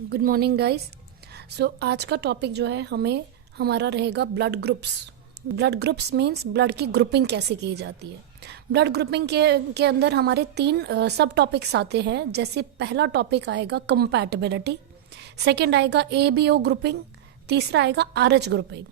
Good morning guys. आज का topic जो है हमारा रहेगा blood groups. Blood groups means blood की ग्रुपिंग कैसे की जाती है। ब्लड ग्रुपिंग के अंदर हमारे तीन सब टॉपिक्स आते हैं। जैसे पहला टॉपिक आएगा कंपैटिबिलिटी, सेकंड आएगा ABO ग्रुपिंग, तीसरा आएगा RH ग्रुपिंग।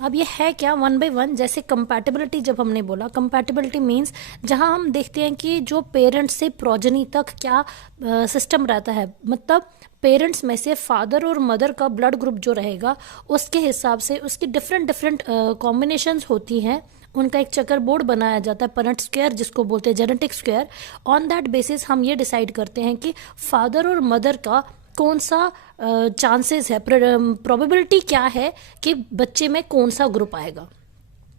अब ये है क्या, वन बाय वन। जैसे कंपैटिबिलिटी जब हमने बोला, कंपैटिबिलिटी मींस जहां हम देखते हैं कि जो पेरेंट्स से प्रोजनी तक क्या सिस्टम रहता है, मतलब पेरेंट्स में से फादर और मदर का ब्लड ग्रुप जो रहेगा उसके हिसाब से उसकी डिफरेंट डिफरेंट कॉम्बिनेशंस होती हैं। उनका एक चेकर बोर्ड बनाया जाता है, पनट स्क्वायर जिसको बोलते हैं, genetic square. On that basis हम ये डिसाइड करते हैं कि फादर और मदर का कौन सा चांसेस है, प्रोबेबिलिटी क्या है कि बच्चे में कौन सा ग्रुप आएगा।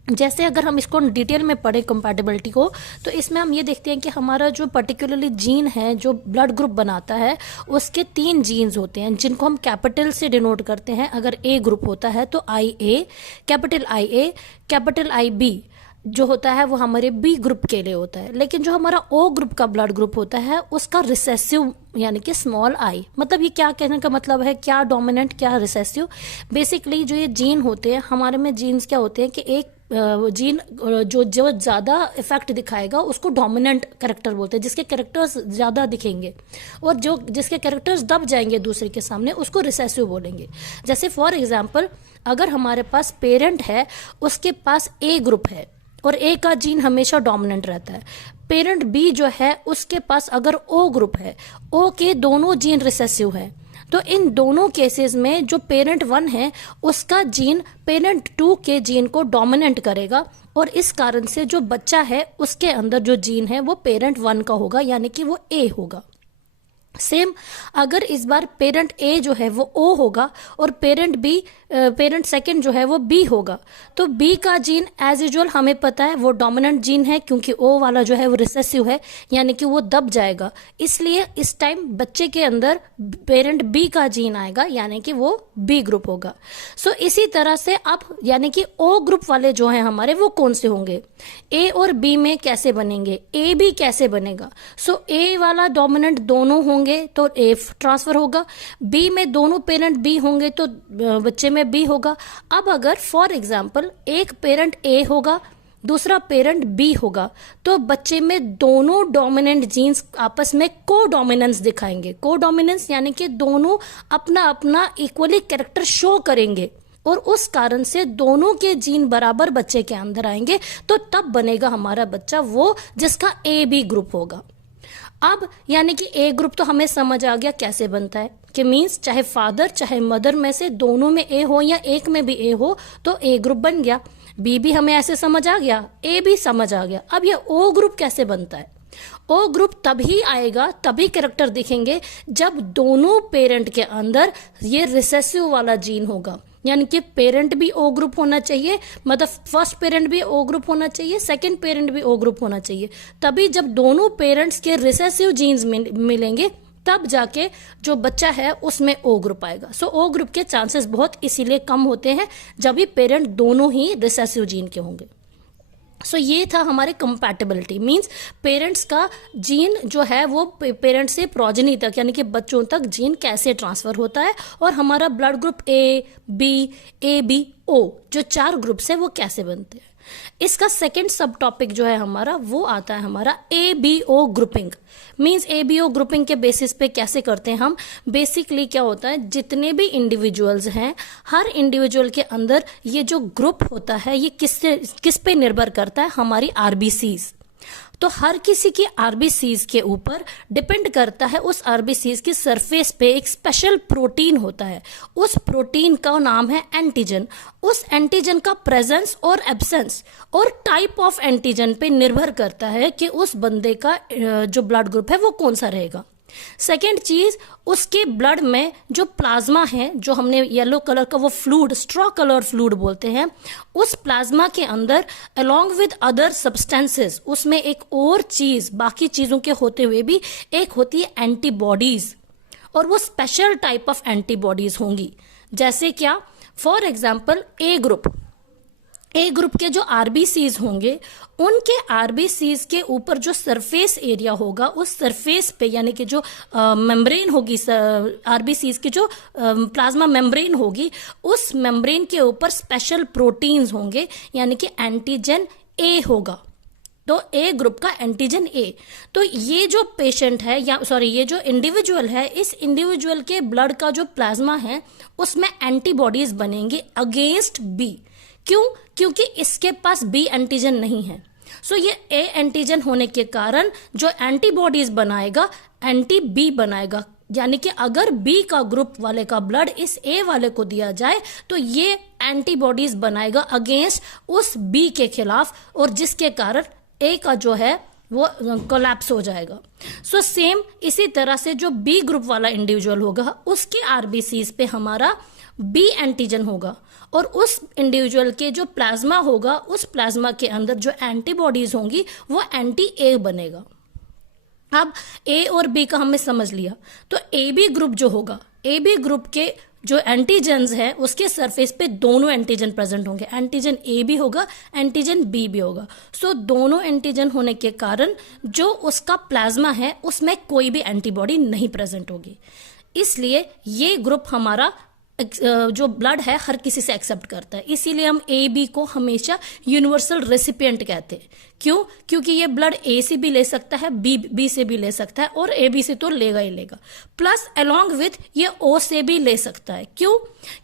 जैसे अगर हम इसको डिटेल में पढ़ें कंपैटिबिलिटी को, तो इसमें हम ये देखते हैं कि हमारा जो पर्टिकुलरली जीन है जो ब्लड ग्रुप बनाता है, उसके 3 जीन्स होते हैं जिनको हम कैपिटल से डिनोट करते हैं। अगर A ग्रुप होता है तो IA, कैपिटल IB जो होता है वो हमारे B ग्रुप के लिए होता है। लेकिन जो हमारा O ग्रुप का ब्लड ग्रुप होता है उसका रिसेसिव यानी कि स्मॉल I। मतलब ये क्या कहने का मतलब है, क्या डोमिनेंट क्या रिसेसिव। बेसिकली जो ये जीन होते हैं हमारे में, जीन्स क्या होते हैं कि एक जीन जो ज़्यादा इफेक्ट दिखाएगा उसको डोमिनेंट कैरेक्टर बोलते हैं, जिसके कैरेक्टर्स ज़्यादा दिखेंगे, और जो जिसके कैरेक्टर्स दब जाएंगे दूसरे के सामने उसको रिसेसिव बोलेंगे। जैसे फॉर एग्जांपल, अगर हमारे पास पेरेंट है, उसके पास A ग्रुप है और A का जीन हमेशा डोमिनेंट रहता है। पेरेंट B जो है उसके पास अगर O ग्रुप है, O के दोनों जीन रिसेसिव है, तो इन दोनों केसेस में जो पेरेंट 1 है उसका जीन पेरेंट 2 के जीन को डोमिनेंट करेगा, और इस कारण से जो बच्चा है उसके अंदर जो जीन है वो पेरेंट 1 का होगा, यानी कि वो A होगा। सेम अगर इस बार पेरेंट A जो है वो O होगा और पेरेंट सेकंड जो है वो B होगा, तो B का जीन एज यूजुअल हमें पता है वो डोमिनेंट जीन है, क्योंकि O वाला जो है वो रिसेसिव है, यानी कि वो दब जाएगा। इसलिए इस टाइम बच्चे के अंदर पेरेंट B का जीन आएगा, यानी कि वो B ग्रुप होगा। इसी तरह से अब यानी कि O ग्रुप वाले जो हैं हमारे वो कौन से होंगे, A और B में कैसे बनेंगे, AB कैसे बनेगा। A वाला डोमिनेंट दोनों होंगे तो A ट्रांसफर होगा, B में दोनों पेरेंट B होंगे तो बच्चे में B होगा। अब अगर फॉर एग्जांपल एक पेरेंट A होगा दूसरा पेरेंट B होगा, तो बच्चे में दोनों डोमिनेंट जीन्स आपस में को डोमिनेंस दिखाएंगे। को डोमिनेंस यानी कि दोनों अपना अपना इक्वली कैरेक्टर शो करेंगे, और उस कारण से दोनों के जीन बराबर बच्चे के अंदर आएंगे, तो तब बनेगा हमारा बच्चा वो जिसका AB ग्रुप होगा। अब यानी कि A ग्रुप तो हमें समझ आ गया कैसे बनता है, कि मीन्स चाहे फादर चाहे मदर में से दोनों में A हो या एक में भी A हो तो A ग्रुप बन गया। B भी हमें ऐसे समझ आ गया, A भी समझ आ गया। अब ये O ग्रुप कैसे बनता है, O ग्रुप तभी आएगा, तभी कैरेक्टर दिखेंगे जब दोनों पेरेंट के अंदर ये रिसेसिव वाला जीन होगा, यानी कि पेरेंट भी O ग्रुप होना चाहिए, मतलब फर्स्ट पेरेंट भी O ग्रुप होना चाहिए, सेकंड पेरेंट भी O ग्रुप होना चाहिए। तभी जब दोनों पेरेंट्स के रिसेसिव जीन्स मिलेंगे तब जाके जो बच्चा है उसमें O ग्रुप आएगा। O ग्रुप के चांसेस बहुत इसीलिए कम होते हैं जब भी पेरेंट दोनों ही रिसेसिव जीन के होंगे। ये था हमारे कंपैटिबिलिटी, मींस पेरेंट्स का जीन जो है वो पेरेंट्स से प्रोजनी तक यानी कि बच्चों तक जीन कैसे ट्रांसफर होता है, और हमारा blood group A, B, AB, O जो 4 ग्रुप्स है वो कैसे बनते हैं। इसका सेकंड सब टॉपिक जो है हमारा वो आता है हमारा ABO grouping. Means ABO grouping के बेसिस पे कैसे करते हैं हम। बेसिकली क्या होता है, जितने भी इंडिविजुअल्स हैं, हर इंडिविजुअल के अंदर ये जो ग्रुप होता है ये किस पे निर्भर करता है, हमारी RBCs। तो हर किसी की RBCs के ऊपर डिपेंड करता है, उस RBCs की सरफेस पे एक स्पेशल प्रोटीन होता है, उस प्रोटीन का नाम है एंटीजन। उस एंटीजन का प्रेजेंस और एब्सेंस और टाइप ऑफ एंटीजन पे निर्भर करता है कि उस बंदे का जो ब्लड ग्रुप है वो कौन सा रहेगा। सेकेंड चीज, उसके ब्लड में जो प्लाज्मा है, जो हमने येलो कलर का वो फ्लूइड, स्ट्रॉ कलर फ्लूइड बोलते हैं, उस प्लाज्मा के अंदर अलोंग विद अदर सब्सटेंसेस उसमें एक और चीज, बाकी चीजों के होते हुए भी एक होती है एंटीबॉडीज, और वो स्पेशल टाइप ऑफ एंटीबॉडीज होंगी। जैसे क्या, for example A group A group के जो आरबीसीज होंगे, उनके आरबीसीज के ऊपर जो सरफेस एरिया होगा, उस सरफेस पे यानी कि जो मेम्ब्रेन होगी, आरबीसीज की जो प्लाज्मा मेम्ब्रेन होगी, उस मेम्ब्रेन के ऊपर स्पेशल प्रोटीन्स होंगे, यानी कि एंटीजन ए होगा। तो ए ग्रुप का एंटीजन ए। तो ये जो पेशेंट है या सॉरी ये जो इंडिविजुअल है, इस इंडिविजुअल के ब्लड का जो प्लाज्मा है उसमें एंटीबॉडीज बनेंगे अगेंस्ट बी। क्यों? क्योंकि इसके पास बी एंटीजन नहीं है। सो ये ए एंटीजन होने के कारण जो एंटीबॉडीज बनाएगा, एंटी बी बनाएगा। यानी कि अगर बी का ग्रुप वाले का ब्लड इस ए वाले को दिया जाए तो ये एंटीबॉडीज बनाएगा अगेंस्ट उस बी के खिलाफ, और जिसके कारण ए का जो है वो कोलैप्स हो जाएगा। सो सेम इसी तरह से जो बी ग्रुप वाला इंडिविजुअल होगा, उसके आरबीसीज पे हमारा बी एंटीजन होगा, और उस इंडिविजुअल के जो प्लाज्मा होगा, उस प्लाज्मा के अंदर जो एंटीबॉडीज होंगी वो एंटी ए बनेगा। अब ए और बी का हमने समझ लिया। तो ए बी ग्रुप जो होगा, ए बी ग्रुप के जो एंटीजन्स है उसके सरफेस पे दोनों एंटीजन प्रेजेंट होंगे, एंटीजन ए भी होगा, एंटीजन बी भी होगा। सो दोनों एंटीजन होने के कारण जो उसका प्लाज्मा है उसमें कोई भी एंटीबॉडी नहीं प्रेजेंट होगी। इसलिए ये ग्रुप हमारा जो ब्लड है हर किसी से एक्सेप्ट करता है। इसीलिए हम ए बी को हमेशा यूनिवर्सल रेसिपिएंट कहते हैं। क्यों? क्योंकि ये ब्लड ए से भी ले सकता है, बी से भी ले सकता है, और ए बी से तो लेगा ही लेगा, प्लस अलोंग विथ ये ओ से भी ले सकता है। क्यों?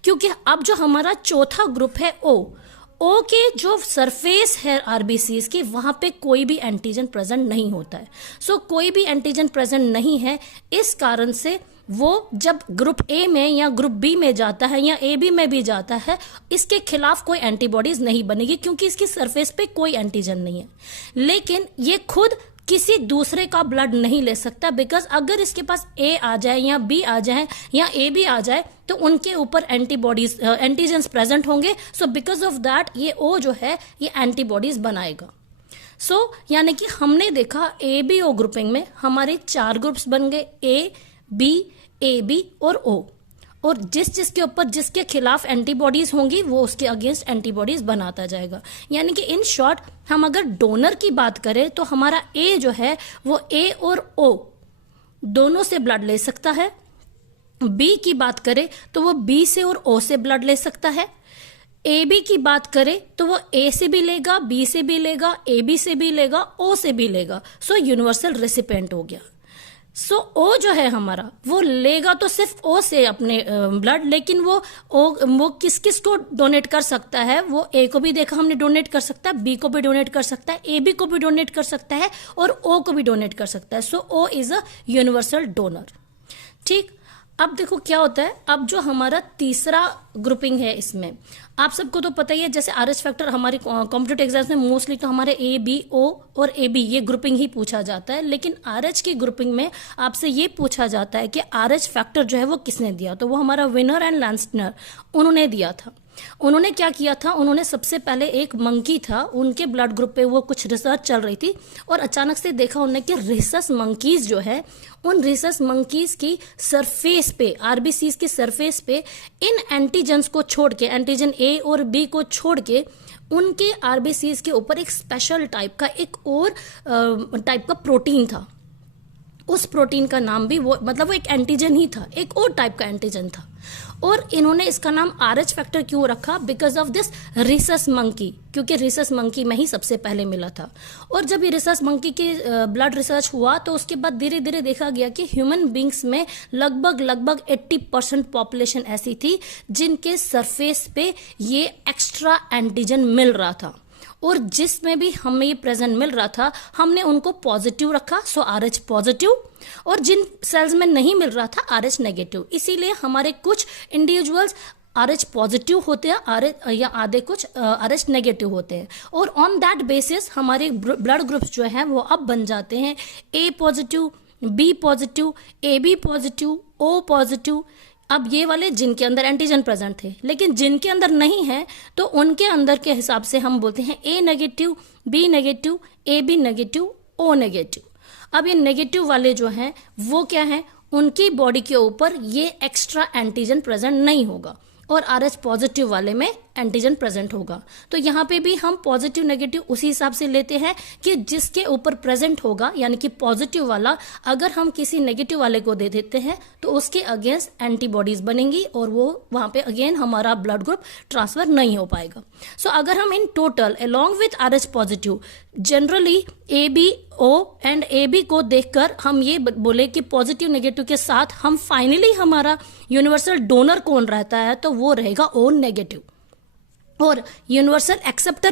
क्योंकि अब जो हमारा चौथा ग्रुप है ओ के जो सरफेस है आरबीसीज की, वहां पे कोई भी एंटीजन प्रेजेंट नहीं होता है। सो कोई भी एंटीजन प्रेजेंट नहीं है, इस कारण से वो जब ग्रुप ए में या ग्रुप बी में जाता है या ए बी में भी जाता है, इसके खिलाफ कोई एंटीबॉडीज नहीं बनेगी, क्योंकि इसकी सरफेस पे कोई एंटीजन नहीं है। लेकिन ये खुद किसी दूसरे का ब्लड नहीं ले सकता, बिकॉज अगर इसके पास ए आ जाए या बी आ जाए या ए बी आ जाए तो उनके ऊपर एंटीबॉडीज एंटीजन्स प्रेजेंट होंगे। सो बिकॉज ऑफ दैट ये ओ जो है ये एंटीबॉडीज बनाएगा। सो यानी कि हमने देखा ए बी ओ ग्रुपिंग में हमारे 4 ग्रुप्स बन गए, ए बी और ओ, और जिसके ऊपर जिसके खिलाफ एंटीबॉडीज होंगी वो उसके अगेंस्ट एंटीबॉडीज बनाता जाएगा। यानी कि इन शॉर्ट हम अगर डोनर की बात करें तो हमारा ए जो है वो ए और ओ दोनों से ब्लड ले सकता है। बी की बात करें तो वो बी से और ओ से ब्लड ले सकता है। ए बी की बात करें तो वो ए से भी लेगा, बी से भी लेगा, ए बी से भी लेगा, ओ से भी लेगा। सो यूनिवर्सल रेसिपिएंट हो गया। सो ओ जो है हमारा वो लेगा तो सिर्फ ओ से अपने ब्लड, लेकिन वो किस किस को डोनेट कर सकता है? वो ए को भी देखा हमने डोनेट कर सकता है, बी को भी डोनेट कर सकता है, ए बी को भी डोनेट कर सकता है, और ओ को भी डोनेट कर सकता है। So O is a universal donor. ठीक, अब देखो क्या होता है। अब जो हमारा तीसरा ग्रुपिंग है, इसमें आप सबको तो पता ही है, जैसे आरएच फैक्टर हमारे कॉम्पिटिटिव एग्जाम्स में मोस्टली तो हमारे ए बी ओ और ए बी ये ग्रुपिंग ही पूछा जाता है। लेकिन आरएच की ग्रुपिंग में आपसे ये पूछा जाता है कि आरएच फैक्टर जो है वो किसने दिया? तो वो हमारा विनर एंड लैंसनर उन्होंने दिया था। उन्होंने क्या किया था? उन्होंने सबसे पहले एक मंकी था, उनके ब्लड ग्रुप पे वो कुछ रिसर्च चल रही थी, और अचानक से देखा उन्होंने कि रिसस मंकीज जो है, उन रिसस मंकीज की सरफेस पे, आरबीसीज की सरफेस पे इन एंटीजन्स को छोड़ के, एंटीजन ए और बी को छोड़ के, उनके आरबीसीज के ऊपर एक स्पेशल टाइप का एक और टाइप का प्रोटीन था। उस प्रोटीन का नाम भी वो मतलब वो एक एंटीजन ही था, एक और टाइप का एंटीजन था, और इन्होंने इसका नाम आरएच फैक्टर क्यों रखा? Because of this rhesus monkey, क्योंकि रिसस मंकी में ही सबसे पहले मिला था। और जब ये रिसस मंकी के ब्लड रिसर्च हुआ तो उसके बाद धीरे धीरे देखा गया कि ह्यूमन बींग्स में लगभग 80% पॉपुलेशन ऐसी थी जिनके सरफेस पे ये एक्स्ट्रा एंटीजन मिल रहा था, और जिसमें भी हमें ये प्रेजेंट मिल रहा था हमने उनको पॉजिटिव रखा, सो आरएच पॉजिटिव, और जिन सेल्स में नहीं मिल रहा था आरएच नेगेटिव। इसीलिए हमारे कुछ इंडिविजुअल्स आरएच पॉजिटिव होते हैं, आरएच या आधे कुछ आरएच नेगेटिव होते हैं, और ऑन दैट बेसिस हमारे ब्लड ग्रुप्स जो हैं वो अब बन जाते हैं A positive, B positive, A B positive, O positive. अब ये वाले जिनके अंदर एंटीजन प्रेजेंट थे, लेकिन जिनके अंदर नहीं है तो उनके अंदर के हिसाब से हम बोलते हैं A negative, B negative, A B negative, O negative. अब ये नेगेटिव वाले जो हैं वो क्या हैं? उनकी बॉडी के ऊपर ये एक्स्ट्रा एंटीजन प्रेजेंट नहीं होगा, और RH पॉजिटिव वाले में एंटीजन प्रेजेंट होगा। तो यहाँ पे भी हम पॉजिटिव नेगेटिव उसी हिसाब से लेते हैं कि जिसके ऊपर प्रेजेंट होगा, यानी कि पॉजिटिव वाला अगर हम किसी नेगेटिव वाले को दे देते हैं तो उसके अगेंस्ट एंटीबॉडीज बनेंगी और वो वहां पे अगेन हमारा ब्लड ग्रुप ट्रांसफर नहीं हो पाएगा। सो अगर हम in total along with RH positive generally AB O and AB को देखकर हम ये बोले कि पॉजिटिव नेगेटिव के साथ हम फाइनली हमारा यूनिवर्सल डोनर कौन रहता है, तो वो रहेगा O नेगेटिव। और यूनिवर्सल एक्सेप्टर